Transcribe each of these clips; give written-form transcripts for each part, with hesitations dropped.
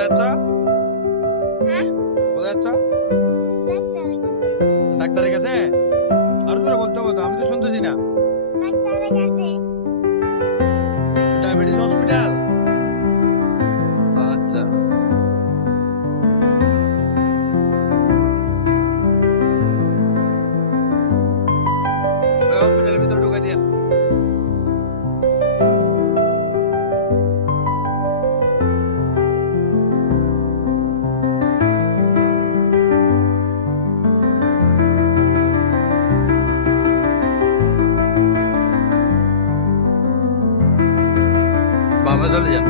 কোথায় যাচ্ছ? কোথায় যাচ্ছ? ডাক্তারের কাছে? আরো জোরে বলতে হবে তো, আমি তো শুনতেছি না। Diabetes hospital. আচ্ছা, হসপিটালের ভিতরে ঢুকাই দিয়ে। বাবা চলে যান।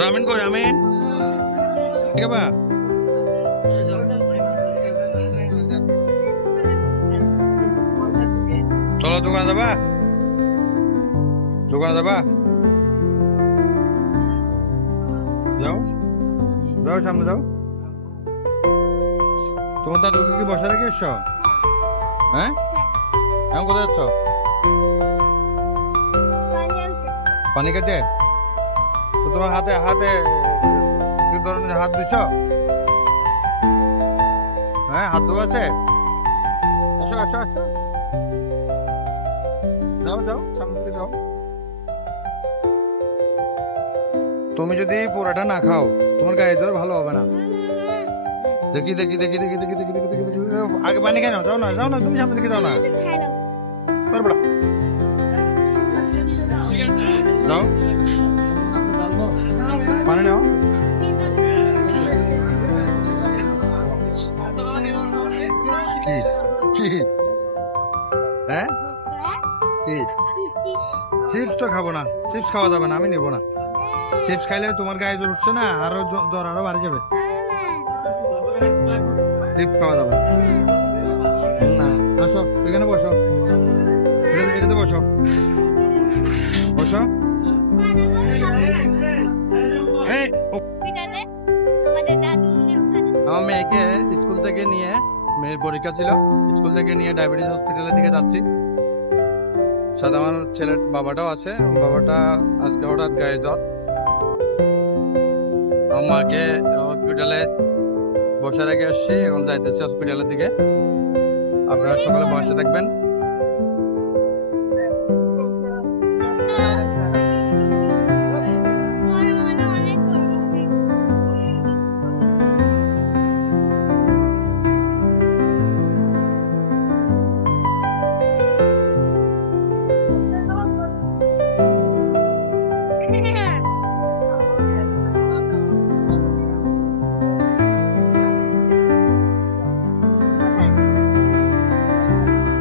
রামেন কই রামেন? ঠিক আছে, চলো দোকানে যাবা? দোকানে যাবা? যাও যাও, সামনে যাও। তোমার দাদুকে কি বসে রেখে এসছো? হ্যাঁ, এখন কোথায় যাচ্ছ? পানি খেতে? তো তোমার হাতে হাতে কি ধরনের হাত ধুইছ? হ্যাঁ, হাত ধোয়া আছে? আসো আসো আসো, যাও যাও, সামনে দিকে যাও। তুমি যদি পোড়াটা না খাও তোমার গায়ে জ্বর ভালো হবে না। দেখি দেখি দেখি দেখি দেখি দেখি দেখি দেখি দেখি, আগে পানি খাই নাও। যাও না যাও না, তুমি সামনে দিকে যাও না। যাও, পানি নাও। কি কি? হ্যাঁ, কি? চিপস তো খাবো না, চিপস খাওয়া যাবে না, আমি নেবো না। চিপস খাইলে তোমার গায়ে জ্বর উঠছে না, আরো জ্বর আরো বাড়ি যাবে। চিপস খাওয়া যাবে না। আসো এখানে বসো, এটাতে বসো, বসো। আমার মেয়েকে স্কুল থেকে নিয়ে, মেয়ের পরীক্ষা ছিল, স্কুল থেকে নিয়ে ডায়াবেটিস হসপিটালের দিকে যাচ্ছি। সাথে আমার ছেলের বাবাটাও আছে। বাবাটা আজকে হঠাৎ গায়ে জ্বর। আমার মাকে হসপিটালে বসে রেখে এসছি, এখন যাইতেছি হসপিটালের দিকে। আপনারা সকালে বসে থাকবেন।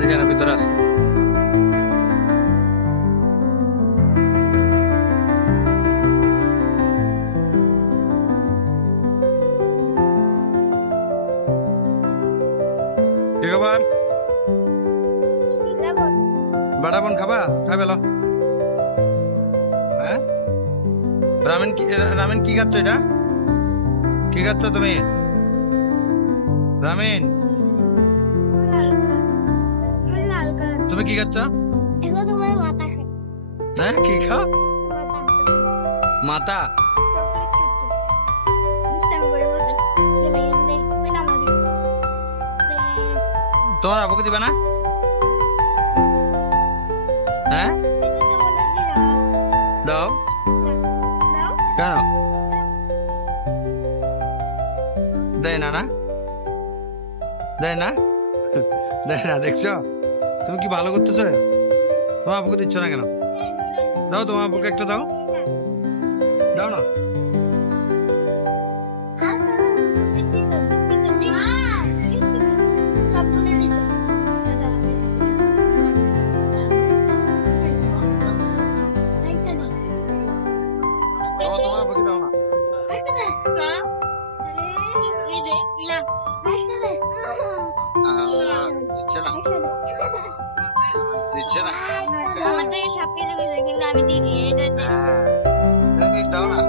এখানে ভিতরে আছে। কি খবর? বাড়া বোন খাবা? খাই পেলো। হ্যাঁ, রামেন কি? রামেন কি খাচ্ছ? এটা কি খাচ্ছ তুমি? রামেন তুমি কি খাচ্ছ? হ্যাঁ, কি খাও? মাথা? তোমার আবুকে দিবা না? হ্যাঁ, দাও। কেন দেয় না? না দেয় না, দেয় না। দেখছো তুমি কি ভালো করতেছো? তোমার আবুকে দিচ্ছ না কেন? দাও, তোমার আবুকে একটা দাও, দাও না। তোমার আবুকে দাও না। দিচ্ছে না, দিচ্ছে না। আমাদের সবকিছু কিন্তু আমি দিই এটা দাও না।